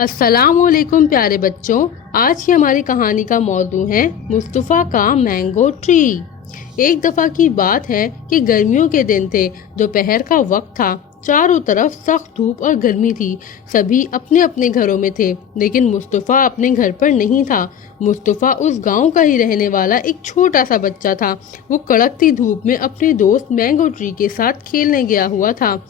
अस्सलाम वालेकुम प्यारे बच्चों। आज की हमारी कहानी का मौजू है मुस्तफ़ा का मैंगो ट्री। एक दफ़ा की बात है कि गर्मियों के दिन थे। दोपहर का वक्त था। चारों तरफ सख्त धूप और गर्मी थी। सभी अपने अपने घरों में थे, लेकिन मुस्तफ़ा अपने घर पर नहीं था। मुस्तफ़ा उस गांव का ही रहने वाला एक छोटा सा बच्चा था। वो कड़कती धूप में अपने दोस्त मैंगो ट्री के साथ खेलने गया हुआ था।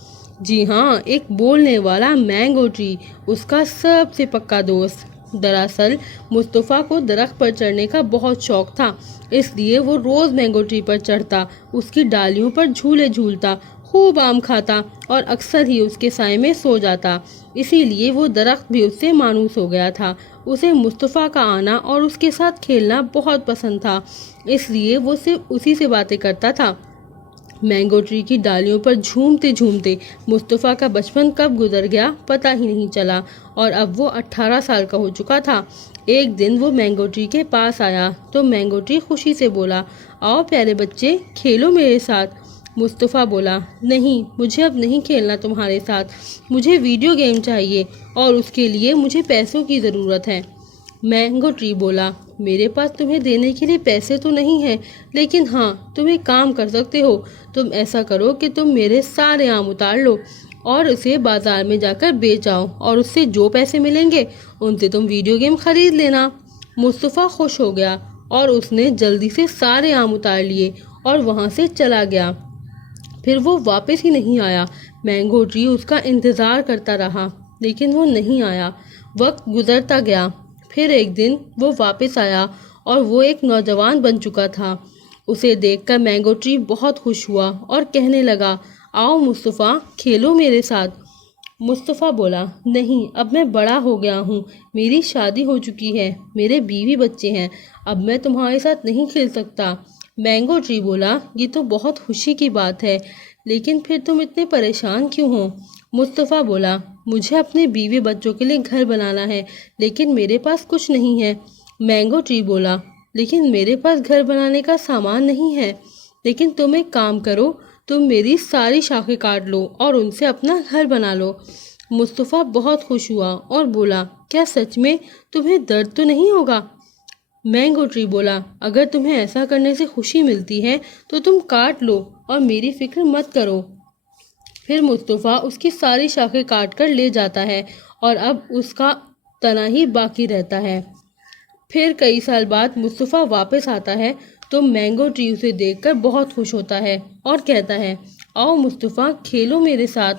जी हाँ, एक बोलने वाला मैंगो ट्री, उसका सबसे पक्का दोस्त। दरअसल मुस्तफ़ा को दरख्त पर चढ़ने का बहुत शौक था, इसलिए वो रोज़ मैंगो ट्री पर चढ़ता, उसकी डालियों पर झूले झूलता, खूब आम खाता और अक्सर ही उसके साए में सो जाता। इसीलिए वो दरख्त भी उससे मानूस हो गया था। उसे मुस्तफ़ा का आना और उसके साथ खेलना बहुत पसंद था, इसलिए वो सिर्फ उसी से बातें करता था। मैंगो ट्री की डालियों पर झूमते झूमते मुस्तफ़ा का बचपन कब गुजर गया पता ही नहीं चला, और अब वो 18 साल का हो चुका था। एक दिन वो मैंगो ट्री के पास आया तो मैंगो ट्री खुशी से बोला, आओ प्यारे बच्चे, खेलो मेरे साथ। मुस्तफ़ा बोला, नहीं, मुझे अब नहीं खेलना तुम्हारे साथ। मुझे वीडियो गेम चाहिए और उसके लिए मुझे पैसों की ज़रूरत है। मैंगो ट्री बोला, मेरे पास तुम्हें देने के लिए पैसे तो नहीं है, लेकिन हाँ, तुम एक काम कर सकते हो। तुम ऐसा करो कि तुम मेरे सारे आम उतार लो और उसे बाजार में जाकर बेच आओ, और उससे जो पैसे मिलेंगे उनसे तुम वीडियो गेम खरीद लेना। मुस्तफ़ा खुश हो गया और उसने जल्दी से सारे आम उतार लिए और वहाँ से चला गया। फिर वो वापस ही नहीं आया। मैंगो ट्री उसका इंतज़ार करता रहा, लेकिन वो नहीं आया। वक्त गुजरता गया। फिर एक दिन वो वापस आया और वो एक नौजवान बन चुका था। उसे देखकर मैंगो ट्री बहुत खुश हुआ और कहने लगा, आओ मुस्तफ़ा, खेलो मेरे साथ। मुस्तफ़ा बोला, नहीं, अब मैं बड़ा हो गया हूँ, मेरी शादी हो चुकी है, मेरे बीवी बच्चे हैं, अब मैं तुम्हारे साथ नहीं खेल सकता। मैंगो ट्री बोला, ये तो बहुत खुशी की बात है, लेकिन फिर तुम इतने परेशान क्यों हो? मुस्तफ़ा बोला, मुझे अपने बीवी बच्चों के लिए घर बनाना है, लेकिन मेरे पास कुछ नहीं है। मैंगो ट्री बोला, लेकिन मेरे पास घर बनाने का सामान नहीं है। लेकिन तुम एक काम करो, तुम मेरी सारी शाखें काट लो और उनसे अपना घर बना लो। मुस्तफ़ा बहुत खुश हुआ और बोला, क्या सच में? तुम्हें दर्द तो नहीं होगा? मैंगो ट्री बोला, अगर तुम्हें ऐसा करने से खुशी मिलती है तो तुम काट लो और मेरी फिक्र मत करो। फिर मुस्तफ़ा उसकी सारी शाखें काट कर ले जाता है और अब उसका तना ही बाकी रहता है। फिर कई साल बाद मुस्तफ़ा वापस आता है तो मैंगो ट्री उसे देखकर बहुत खुश होता है और कहता है, आओ मुस्तफ़ा, खेलो मेरे साथ।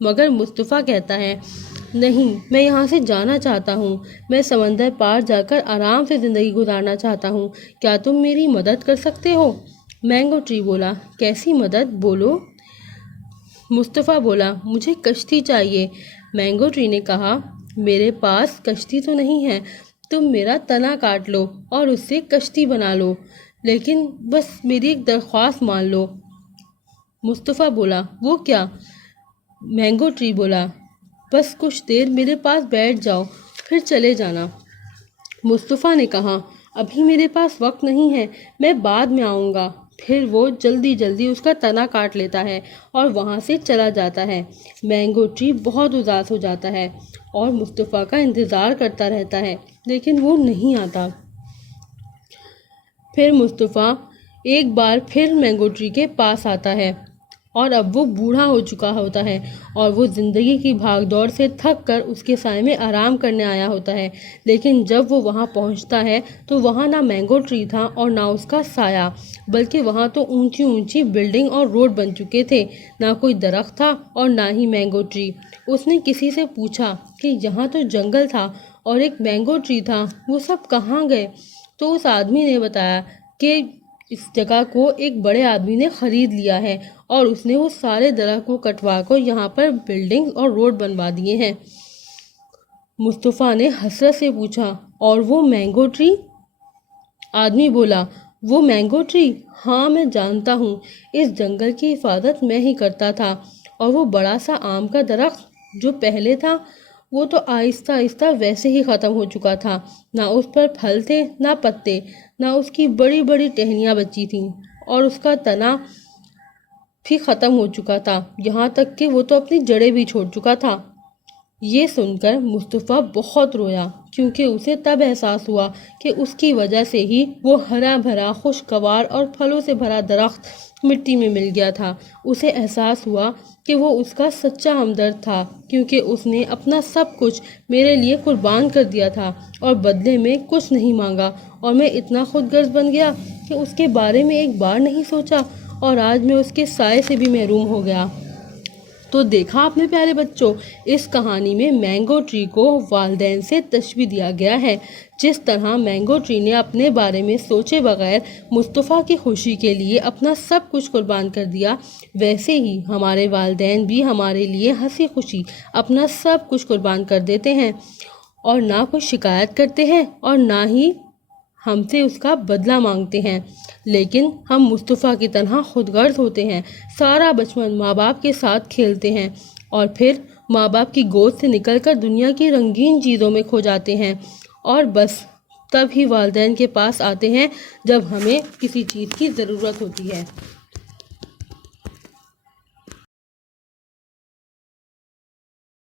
मगर मुस्तफ़ा कहता है, नहीं, मैं यहाँ से जाना चाहता हूँ, मैं समंदर पार जाकर आराम से ज़िंदगी गुजारना चाहता हूँ। क्या तुम मेरी मदद कर सकते हो? मैंगो ट्री बोला, कैसी मदद, बोलो। मुस्तफ़ा बोला, मुझे कश्ती चाहिए। मैंगो ट्री ने कहा, मेरे पास कश्ती तो नहीं है, तुम मेरा तना काट लो और उससे कश्ती बना लो, लेकिन बस मेरी एक दरख्वास्त मान लो। मुस्तफ़ा बोला, वो क्या? मैंगो ट्री बोला, बस कुछ देर मेरे पास बैठ जाओ, फिर चले जाना। मुस्तफ़ा ने कहा, अभी मेरे पास वक्त नहीं है, मैं बाद में आऊँगा। फिर वो जल्दी जल्दी उसका तना काट लेता है और वहाँ से चला जाता है। मैंगो ट्री बहुत उदास हो जाता है और मुस्तफ़ा का इंतज़ार करता रहता है, लेकिन वो नहीं आता। फिर मुस्तफ़ा एक बार फिर मैंगो ट्री के पास आता है और अब वो बूढ़ा हो चुका होता है और वो ज़िंदगी की भागदौड़ से थक कर उसके साए में आराम करने आया होता है। लेकिन जब वो वहाँ पहुँचता है तो वहाँ ना मैंगो ट्री था और ना उसका साया, बल्कि वहाँ तो ऊंची ऊंची बिल्डिंग और रोड बन चुके थे। ना कोई दरख्त था और ना ही मैंगो ट्री। उसने किसी से पूछा कि यहाँ तो जंगल था और एक मैंगो ट्री था, वो सब कहाँ गए? तो उस आदमी ने बताया कि इस जगह को एक बड़े आदमी ने ख़रीद लिया है और उसने वो सारे दरख्त को कटवा कर यहाँ पर बिल्डिंग और रोड बनवा दिए हैं। मुस्तफ़ा ने हसरत से पूछा, और वो मैंगो ट्री? आदमी बोला, वो मैंगो ट्री? हाँ, मैं जानता हूँ, इस जंगल की हिफाजत मैं ही करता था। और वो बड़ा सा आम का दरख्त जो पहले था, वो तो आहिस्ता आहिस्ता वैसे ही ख़त्म हो चुका था। ना उस पर फल थे, ना पत्ते, ना उसकी बड़ी बड़ी टहनियाँ बची थीं, और उसका तना भी ख़त्म हो चुका था, यहाँ तक कि वो तो अपनी जड़ें भी छोड़ चुका था। یہ سن کر مصطفیٰ بہت رویا، کیونکہ اسے تب احساس ہوا کہ اس کی وجہ سے ہی وہ ہرا بھرا خوشگوار اور پھلوں سے بھرا درخت مٹی میں مل گیا تھا۔ اسے احساس ہوا کہ وہ اس کا سچا ہمدرد تھا، کیونکہ اس نے اپنا سب کچھ میرے لیے قربان کر دیا تھا اور بدلے میں کچھ نہیں مانگا، اور میں اتنا خود غرض بن گیا کہ اس کے بارے میں ایک بار نہیں سوچا، اور آج میں اس کے سائے سے بھی محروم ہو گیا۔ تو دیکھا آپ نے پیارے بچوں، اس کہانی میں مینگو ٹری کو والدین سے تشبیہ دیا گیا ہے۔ جس طرح مینگو ٹری نے اپنے بارے میں سوچے بغیر مصطفیٰ کی خوشی کے لیے اپنا سب کچھ قربان کر دیا، ویسے ہی ہمارے والدین بھی ہمارے لیے ہنسی خوشی اپنا سب کچھ قربان کر دیتے ہیں، اور نہ کوئی شکایت کرتے ہیں اور نہ ہی ہم سے اس کا بدلہ مانگتے ہیں۔ لیکن ہم مصطفیٰ کی طرح خود غرض ہوتے ہیں، سارا بچپن ماں باپ کے ساتھ کھیلتے ہیں اور پھر ماں باپ کی گود سے نکل کر دنیا کی رنگین چیزوں میں کھو جاتے ہیں، اور بس تب ہی والدین کے پاس آتے ہیں جب ہمیں کسی چیز کی ضرورت ہوتی ہے۔